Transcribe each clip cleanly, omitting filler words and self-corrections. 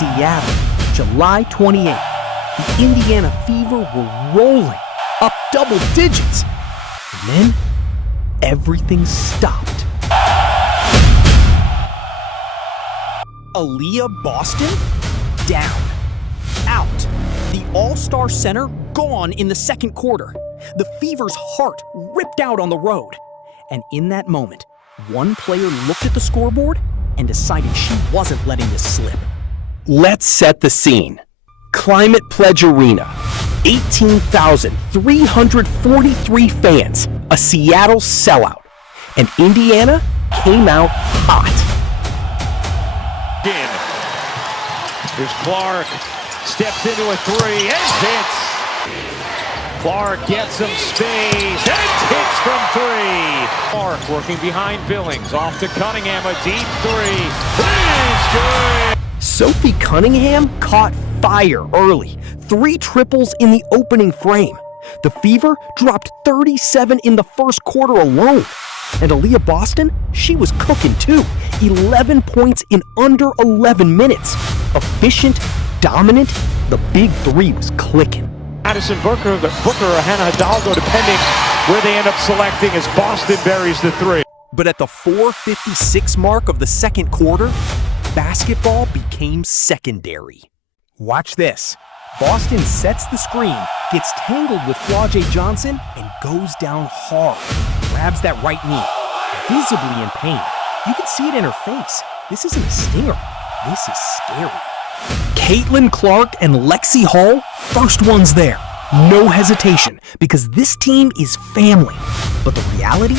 Seattle, July 28th. The Indiana Fever were rolling, up double digits. And then, everything stopped. Aliyah Boston? Down. Out. The all-star center gone in the second quarter. The Fever's heart ripped out on the road. And in that moment, one player looked at the scoreboard and decided she wasn't letting this slip. Let's set the scene. Climate Pledge Arena, 18,343 fans, a Seattle sellout, and Indiana came out hot. Here's Clark, steps into a three and hits. Clark gets some space and hits from three. Clark working behind Billings, off to Cunningham, a deep three. It's good. Sophie Cunningham caught fire early. 3 triples in the opening frame. The Fever dropped 37 in the first quarter alone. And Aliyah Boston, she was cooking too. 11 points in under 11 minutes. Efficient, dominant, the big three was clicking. Addison Booker or Hannah Hidalgo, depending where they end up selecting, as Boston buries the three. But at the 4:56 mark of the second quarter, basketball became secondary. Watch this. Boston sets the screen, gets tangled with Flau'jae Johnson, and goes down hard. Grabs that right knee, visibly in pain. You can see it in her face. This isn't a stinger. This is scary. Caitlin Clark and Lexi Hall, first ones there. No hesitation, because this team is family. But the reality?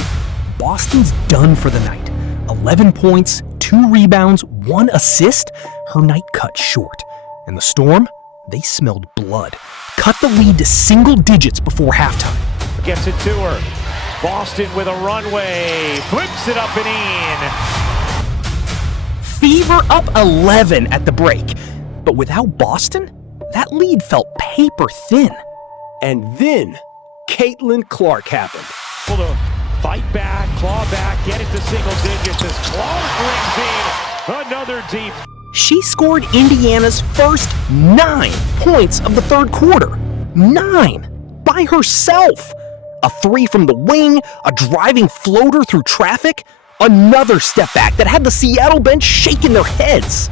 Boston's done for the night. 11 points, 2 rebounds, 1 assist. Her night cut short. And the Storm? They smelled blood. Cut the lead to single digits before halftime. Gets it to her. Boston with a runway. Flips it up and in. Fever up 11 at the break. But without Boston, that lead felt paper thin. And then, Caitlin Clark happened. Able to fight back, claw back, get it to single digits as Clark brings in another deep. She scored Indiana's first 9 points of the third quarter. 9! By herself! A 3 from the wing, a driving floater through traffic, another step back that had the Seattle bench shaking their heads.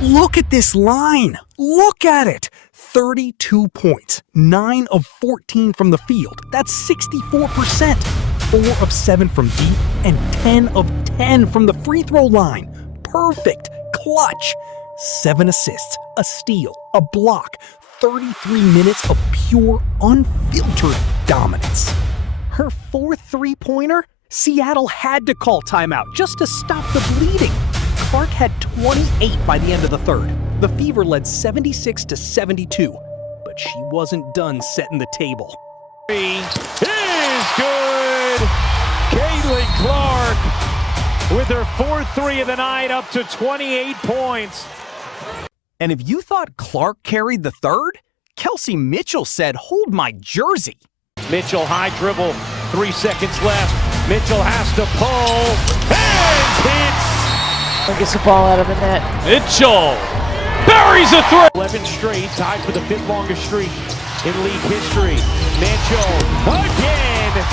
Look at this line! Look at it! 32 points, 9 of 14 from the field. That's 64%. 4 of 7 from deep, and 10 of 10 from the free throw line. Perfect. Clutch. 7 assists, a steal, a block, 33 minutes of pure, unfiltered dominance. Her 4th three-pointer? Seattle had to call timeout just to stop the bleeding. Clark had 28 by the end of the third. The Fever led 76-72, but she wasn't done setting the table. Is good. Caitlin Clark with her 4th three of the night, up to 28 points. And if you thought Clark carried the third, Kelsey Mitchell said, "Hold my jersey." Mitchell high dribble, 3 seconds left. Mitchell has to pull and hits. Gets the ball out of the net. Mitchell buries a three. 11 straight, tied for the 5th longest streak in league history. Mitchell again.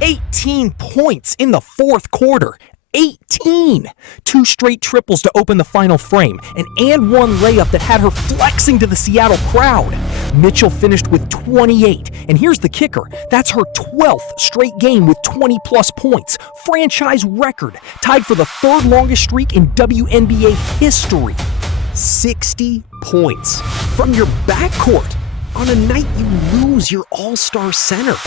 18 points in the fourth quarter. 18! 2 straight triples to open the final frame, and one layup that had her flexing to the Seattle crowd. Mitchell finished with 28, and here's the kicker. That's her 12th straight game with 20-plus points. Franchise record, tied for the 3rd longest streak in WNBA history. 60 points from your backcourt on a night you lose your all-star center.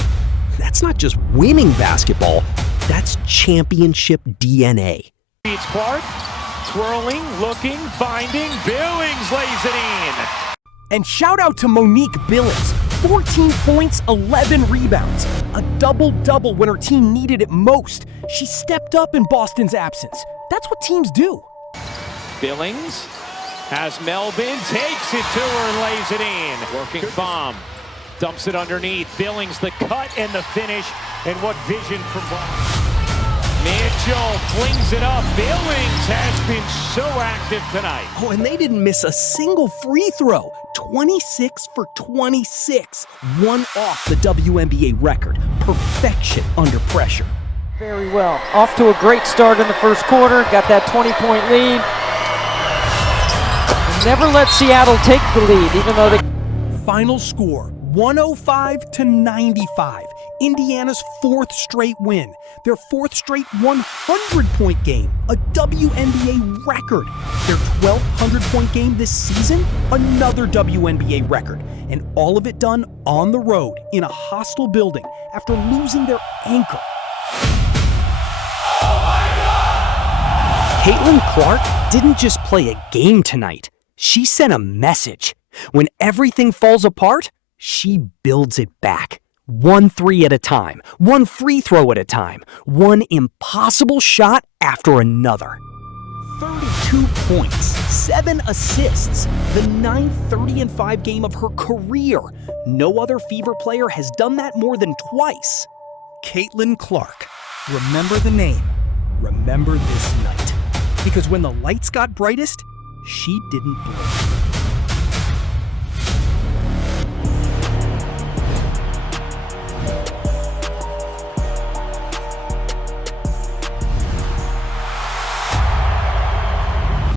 That's not just winning basketball, that's championship DNA. Beats Clark, twirling, looking, finding, Billings lays it in. And shout out to Monique Billings, 14 points, 11 rebounds. A double-double when her team needed it most. She stepped up in Boston's absence. That's what teams do. Billings has Melvin, takes it to her and lays it in. Working bomb, dumps it underneath. Billings the cut and the finish, and what vision from Boston. Mitchell flings it up. Billings has been so active tonight. Oh, and they didn't miss a single free throw. 26 for 26. One off the WNBA record. Perfection under pressure. Very well. Off to a great start in the first quarter. Got that 20-point lead. Never let Seattle take the lead, even though they... Final score, 105-95. Indiana's fourth straight win. Their fourth straight 100-point game, a WNBA record. Their 12th 100-point game this season, another WNBA record. And all of it done on the road in a hostile building after losing their anchor. Caitlin Clark didn't just play a game tonight. She sent a message. When everything falls apart, she builds it back. 1 3 at a time, 1 free throw at a time, one impossible shot after another. 32 points, 7 assists, the 9th 30-5 game of her career. No other Fever player has done that more than twice. Caitlin Clark. Remember the name. Remember this night. Because when the lights got brightest, she didn't blink.